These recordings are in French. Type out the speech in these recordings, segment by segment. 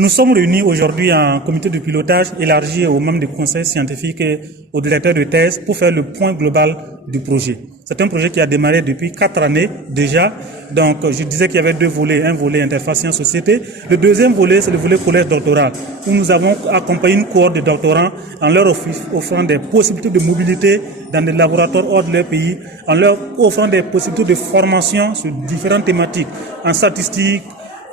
Nous sommes réunis aujourd'hui en comité de pilotage élargi aux membres du conseil scientifique et aux directeurs de thèse pour faire le point global du projet. C'est un projet qui a démarré depuis 4 années déjà. Donc, je disais qu'il y avait 2 volets, un volet interface sciences-société. Le deuxième volet, c'est le volet collège doctoral, où nous avons accompagné une cohorte de doctorants en leur offrant des possibilités de mobilité dans des laboratoires hors de leur pays, en leur offrant des possibilités de formation sur différentes thématiques, en statistique,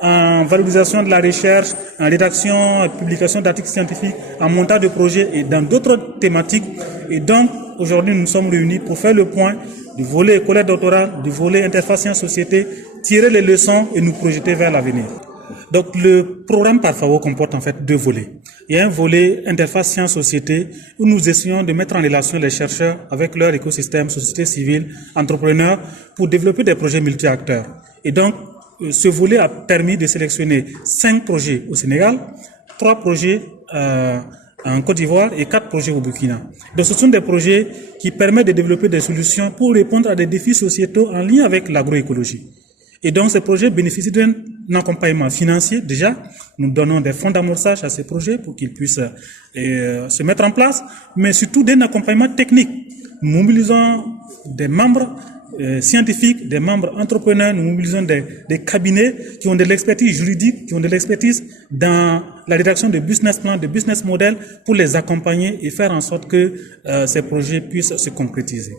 en valorisation de la recherche, en rédaction et publication d'articles scientifiques, en montage de projets et dans d'autres thématiques. Et donc, aujourd'hui, nous sommes réunis pour faire le point du volet collège doctoral, du volet interface sciences-société, tirer les leçons et nous projeter vers l'avenir. Donc, le programme Parfao comporte en fait 2 volets. Il y a un volet interface sciences-société où nous essayons de mettre en relation les chercheurs avec leur écosystème, société civile, entrepreneurs, pour développer des projets multi-acteurs. Et donc, ce volet a permis de sélectionner 5 projets au Sénégal, 3 projets en Côte d'Ivoire et 4 projets au Burkina. Donc ce sont des projets qui permettent de développer des solutions pour répondre à des défis sociétaux en lien avec l'agroécologie. Et donc ces projets bénéficient d'un accompagnement financier déjà. Nous donnons des fonds d'amorçage à ces projets pour qu'ils puissent se mettre en place, mais surtout d'un accompagnement technique. Nous mobilisons des membres scientifiques, des membres entrepreneurs, nous mobilisons des cabinets qui ont de l'expertise juridique, qui ont de l'expertise dans la rédaction de business plans, de business models pour les accompagner et faire en sorte que ces projets puissent se concrétiser.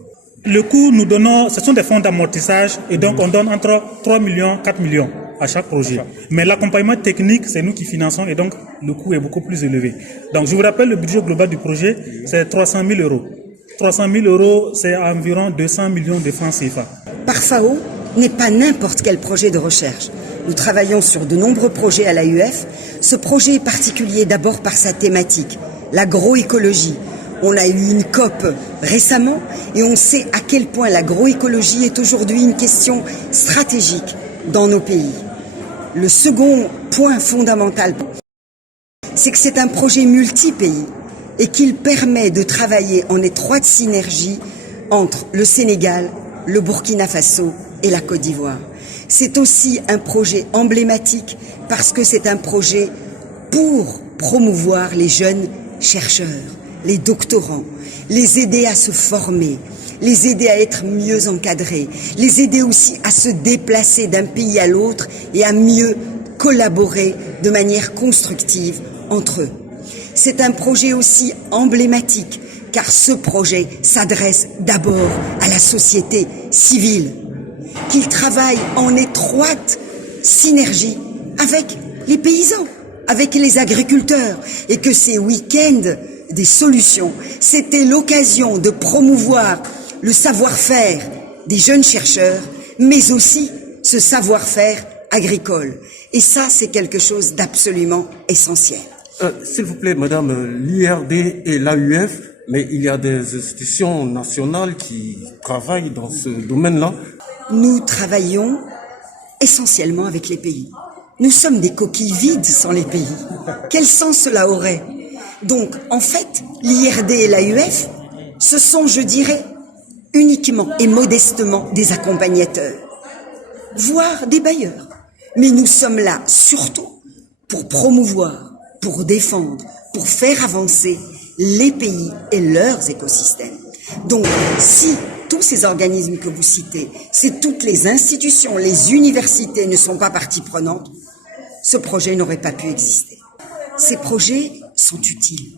Le coût, nous donnons, ce sont des fonds d'amortissage et donc on donne entre 3 millions, 4 millions à chaque projet. Mais l'accompagnement technique, c'est nous qui finançons et donc le coût est beaucoup plus élevé. Donc je vous rappelle, le budget global du projet, c'est 300 000 euros. 300 000 euros, c'est environ 200 millions de francs CFA. Parfao n'est pas n'importe quel projet de recherche. Nous travaillons sur de nombreux projets à l'AUF. Ce projet est particulier d'abord par sa thématique, l'agroécologie. On a eu une COP récemment et on sait à quel point l'agroécologie est aujourd'hui une question stratégique dans nos pays. Le second point fondamental, c'est que c'est un projet multi-pays et qu'il permet de travailler en étroite synergie entre le Sénégal, le Burkina Faso et la Côte d'Ivoire. C'est aussi un projet emblématique parce que c'est un projet pour promouvoir les jeunes chercheurs, les doctorants, les aider à se former, les aider à être mieux encadrés, les aider aussi à se déplacer d'un pays à l'autre et à mieux collaborer de manière constructive entre eux. C'est un projet aussi emblématique, car ce projet s'adresse d'abord à la société civile, qu'il travaille en étroite synergie avec les paysans, avec les agriculteurs, et que ces week-ends des solutions, c'était l'occasion de promouvoir le savoir-faire des jeunes chercheurs, mais aussi ce savoir-faire agricole. Et ça, c'est quelque chose d'absolument essentiel. S'il vous plaît, madame, l'IRD et l'AUF, mais il y a des institutions nationales qui travaillent dans ce domaine-là. Nous travaillons essentiellement avec les pays. Nous sommes des coquilles vides sans les pays. Quel sens cela aurait? Donc, en fait, l'IRD et l'AUF, ce sont, je dirais, uniquement et modestement des accompagnateurs, voire des bailleurs. Mais nous sommes là surtout pour promouvoir, pour défendre, pour faire avancer les pays et leurs écosystèmes. Donc, si tous ces organismes que vous citez, si toutes les institutions, les universités ne sont pas partie prenante, ce projet n'aurait pas pu exister. Ces projets sont utiles.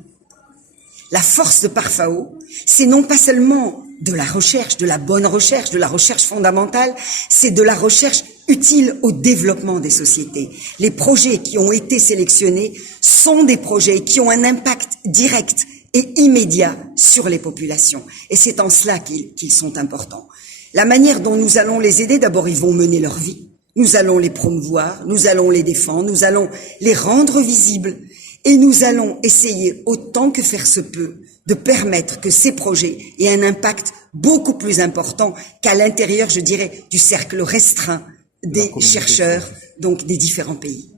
La force de Parfao, c'est non pas seulement de la recherche, de la bonne recherche, de la recherche fondamentale, c'est de la recherche utile au développement des sociétés. Les projets qui ont été sélectionnés sont des projets qui ont un impact direct et immédiat sur les populations. Et c'est en cela qu'ils sont importants. La manière dont nous allons les aider, d'abord, ils vont mener leur vie. Nous allons les promouvoir, nous allons les défendre, nous allons les rendre visibles et nous allons essayer, autant que faire se peut, de permettre que ces projets aient un impact beaucoup plus important qu'à l'intérieur, je dirais, du cercle restreint des chercheurs, donc des différents pays.